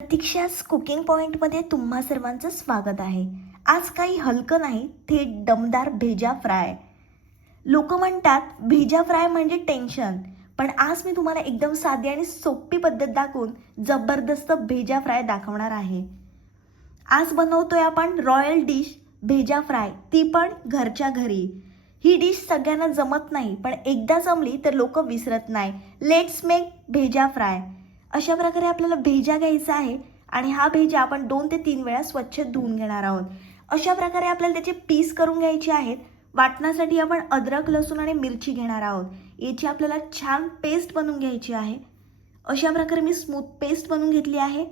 प्रतीक्षाच cooking पॉईंटमध्ये तुम्हा सर्वांचं स्वागत आहे. आज काही हलकं नाही थेट दमदार भेजा फ्राय. लोक म्हणतात भेजा फ्राय म्हणजे टेन्शन. पण आज मी तुम्हाला एकदम साधी आणि सोपी पद्धत दाखवून जबरदस्त भेजा फ्राय दाखवणार आहे. आज बनवतोय आपण रॉयल डिश भेजा फ्राय. ती पण घरच्या घरी. ही डिश सगळ्यांना जमत नाही पण एकदा जमली तर लोक विसरत नाही. Let's make bheja fry. अशा प्रकारे आपल्याला भेजा घ्यायचा आहे आणि हा भेजा आपण दोन ते तीन वेळा स्वच्छ धुवून घेणार आहोत. अशा प्रकारे आपल्याला त्याचे पीस करून घ्यायचे आहेत. वाटण्यासाठी आपण अद्रक लसूण आणि मिरची घेणार आहोत. याची आपल्याला छान पेस्ट बनवून घ्यायची आहे. अशा प्रकारे मी स्मूथ पेस्ट बनवून घेतली आहे.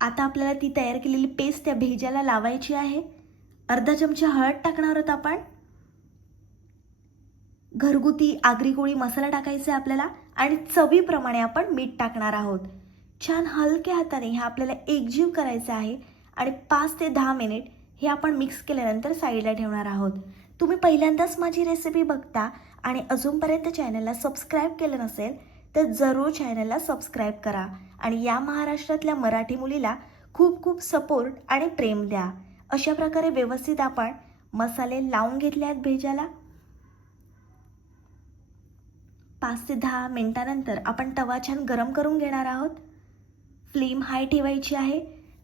आता आपल्याला ती तयार केलेली पेस्ट त्या भेजाला लावायची आहे. अर्धा चमचा हळद टाकणार आहोत आपण. घरगुती आगरी कोळी मसाला टाकायचा आहे आपल्याला आणि चवीप्रमाणे आपण मीठ टाकणार आहोत. छान हलक्या हाताने हे आपल्याला एकजीव करायचं आहे आणि पाच ते दहा मिनिट हे आपण मिक्स केल्यानंतर साईडला ठेवणार आहोत. तुम्ही पहिल्यांदाच माझी रेसिपी बघता आणि अजूनपर्यंत चॅनलला सबस्क्राईब केलं नसेल तर जरूर चॅनलला सबस्क्राईब करा आणि या महाराष्ट्रातल्या मराठी मुलीला खूप खूप सपोर्ट आणि प्रेम द्या. अशा प्रकारे व्यवस्थित आपण मसाले लावून घेतले आहेत भेजाला पाच ते दहा मिनटानंतर आपण तवा छान गरम करून घेणार आहोत. फ्लेम हाय ठेवायची आहे.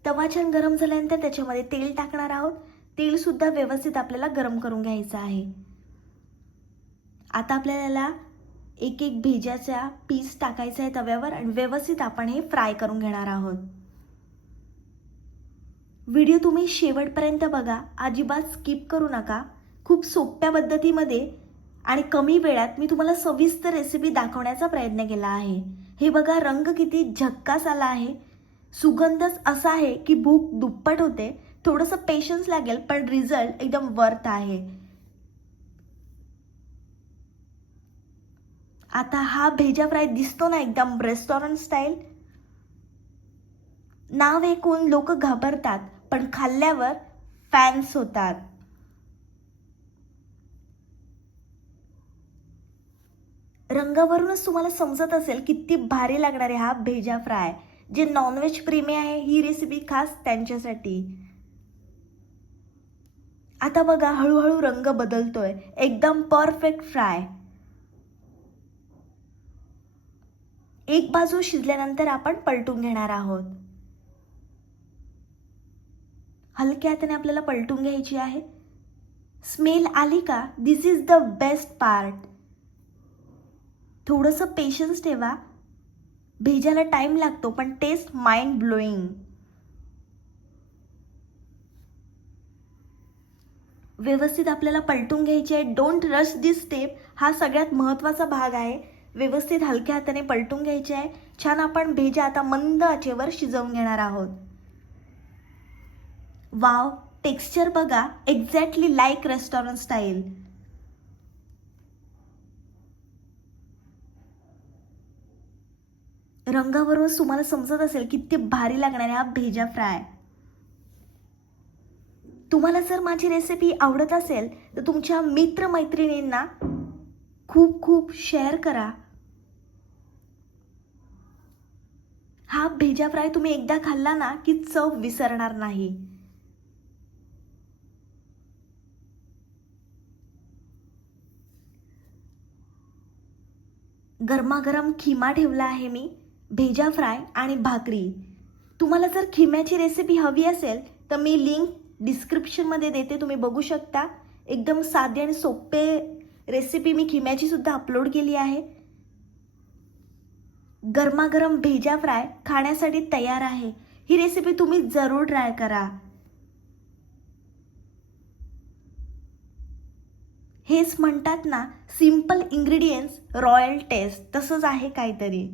तवा छान गरम झाल्यानंतर त्याच्यामध्ये तेल टाकणार आहोत. तेलसुद्धा व्यवस्थित आपल्याला गरम करून घ्यायचं आहे. आता आपल्याला एक एक भेज्याचा पीस टाकायचा आहे तव्यावर आणि व्यवस्थित आपण हे फ्राय करून घेणार आहोत. व्हिडिओ तुम्ही शेवटपर्यंत बघा. अजिबात स्किप करू नका. खूप सोप्या पद्धतीमध्ये आणि कमी वेळात मी तुम्हाला सविस्तर रेसिपी दाखवण्याचा प्रयत्न केला आहे. हे बघा रंग किती झक्कास आला आहे. सुगंधच असा आहे की भूक दुप्पट होते. थोडंसं पेशन्स लागेल पण रिझल्ट एकदम वर्थ आहे. आता हा भेजा फ्राय दिसतो ना एकदम रेस्टॉरंट स्टाईल नाव ऐकून लोक घाबरतात पण खाल्ल्यावर फॅन्स होतात. रंगावरूनच तुम्हाला समजत असेल किती भारी लागणार आहे हा भेजा फ्राय. जे नॉनव्हेज प्रेमी आहे ही रेसिपी खास त्यांच्यासाठी. आता बघा हळूहळू रंग बदलतोय. एकदम परफेक्ट फ्राय एक बाजू शिजल्यानंतर आपण पलटून घेणार आहोत. हलक्या हाताने आपल्याला पलटून घ्यायची आहे. स्मेल आली का? This is the best part थोडंसं पेशन्स ठेवा. भेजायला टाइम लागतो पण टेस्ट माइंड ब्लोईंग व्यवस्थित आपल्याला पलटून घ्यायची आहे. डोंट रश दिस स्टेप हा सगळ्यात महत्त्वाचा भाग आहे. व्यवस्थित हलक्या हाताने पलटून घ्यायचे आहे. छान आपण भेजा. आता मंद आचेवर शिजवून घेणार आहोत. वाव टेक्स्चर बघा. एक्झॅक्टली लाईक रेस्टॉरंट स्टाईल रंगावरून तुम्हाला समजत असेल किती भारी लागणार आहे हा भेजा फ्राय. तुम्हाला जर माझी रेसिपी आवडत असेल तर तुमच्या मित्रमैत्रिणींना खूप खूप शेअर करा. हा भेजा फ्राय तुम्ही एकदा खाल्ला ना की चव विसरणार नाही. गरमागरम खिमा ठेवला आहे मी. भेजा फ्राय आणि भाकरी. तुम्हाला जर खिम्याची रेसिपी हवी असेल तर मी लिंक डिस्क्रिप्शनमध्ये देते. तुम्ही बघू शकता. एकदम साधे आणि सोपे रेसिपी मी खिम्याचीसुद्धा अपलोड केली आहे. गरमागरम भेजा फ्राय खाण्यासाठी तयार आहे. ही रेसिपी तुम्ही जरूर ट्राय करा. हेच म्हणतात ना सिंपल इंग्रेडियंट्स रॉयल टेस्ट तसंच आहे काहीतरी.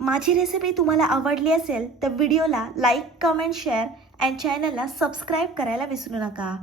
माझी रेसिपी तुम्हाला आवडली असेल तर व्हिडिओला लाईक कमेंट शेअर अँड चॅनलला सबस्क्राईब करायला विसरू नका.